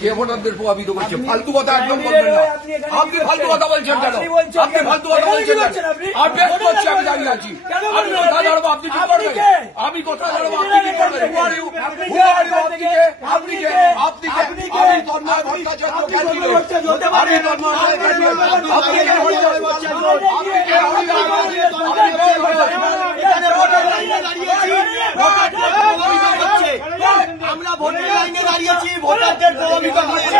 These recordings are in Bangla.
কে ভোটারদের প্রভাবিত করছে? ফালতু কথা একদম বলবেন না। আপনি ফালতু কথা বলছেন কেন? আপনি ফালতু কথা বলছেন কেন? আমি বেশ করছি, আমি দাঁড়িয়ে আছি। আমি কথা দাঁড়াবো, আপনি কি করবেন? আমি কথা দাঁড়াবো, আপনি কি করবেন? আপনি কে? আপনি কে? আমি তন্ময় ভট্টাচার্য ক্যান্ডিডেট। আমি তন্ময় ক্যান্ডিডেট। আপনি কে? আমরা ভোটের লাইনে দাঁড়িয়েছি, ভোটারদের প্রভাবিত করছে।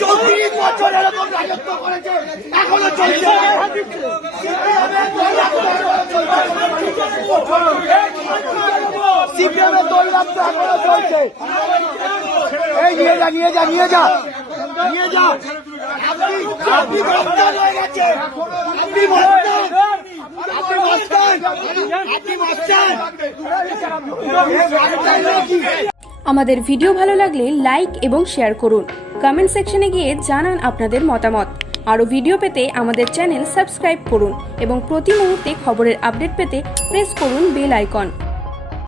চৌত্রিশ বছর এরকম রাজত্ব করেছে, এখনো চলছে। সিপিএমের দৌড়াম তো এখনো চলছে। এই নিয়ে যা নিয়ে যা নিয়ে যা নিয়ে যা। আপনি মস্তান হয়ে গেছে, আপনি মস্তান, আপনি মস্তান, আপনি মস্তান। আমাদের ভিডিও ভালো লাগলে লাইক এবং শেয়ার করুন। কমেন্ট সেকশনে গিয়ে জানান আপনাদের মতামত। আরও ভিডিও পেতে আমাদের চ্যানেল সাবস্ক্রাইব করুন এবং প্রতি মুহূর্তে খবরের আপডেট পেতে প্রেস করুন বেল আইকন।